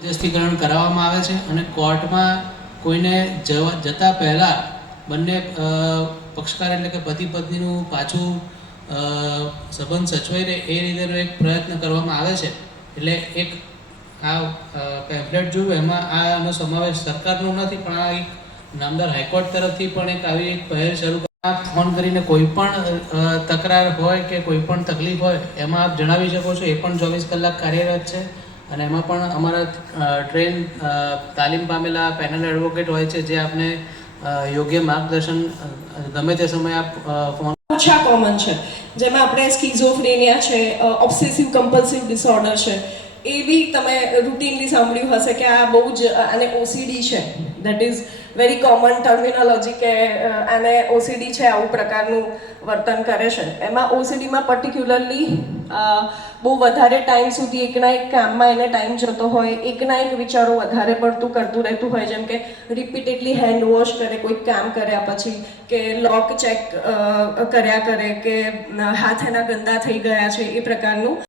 મધ્યસ્થીકરણ કરાવવામાં આવે છે અને કોર્ટમાં કોઈને જતા પહેલાં બંને પક્ષકાર એટલે કે પતિ પત્નીનું પાછું સંબંધ સચવાઈ રહે એ રીતેનો એક પ્રયત્ન કરવામાં આવે છે. એટલે એક આ પેમ્ફલેટ જોયું એમાં આનો સમાવેશ સરકારનો નથી, પણ આ એક નામદાર હાઈકોર્ટ તરફથી પણ એક આવી એક પહેલ શરૂ ફોન કરીને કોઈ પણ તકરાર હોય કે કોઈ પણ તકલીફ હોય એમાં આપ જણાવી શકો છો. એ પણ 24 કલાક કાર્યરત છે અને એમાં પણ અમારા ટ્રેન તાલીમ પામેલા પેનલ એડવોકેટ હોય છે જે આપને યોગ્ય માર્ગદર્શન ગમે તે સમયે આપ ફોન ઓછા કોમન છે, જેમાં આપણે સ્કીઝોફ્રેનિયા છે, ઓબ્સેસિવ કમ્પલ્સિવ ડિસઓર્ડર છે, એ બી તમે રૂટીનલી સાંભળ્યું હશે કે આ બહુ જ આને ઓસીડી છે. That is very common terminology કે આને ઓસીડી છે, આવું પ્રકારનું વર્તન કરે છે. એમાં ઓસીડીમાં પર્ટિક્યુલરલી બહુ વધારે ટાઈમ સુધી એકના એક કામમાં એને ટાઈમ જતો હોય, એકના એક વિચારો વધારે પડતું કરતું રહેતું હોય, જેમ કે રિપીટેડલી હેન્ડ વોશ કરે કોઈક કામ કર્યા પછી, કે લોક ચેક કર્યા કરે, કે હાથ એના ગંદા થઈ ગયા છે, એ પ્રકારનું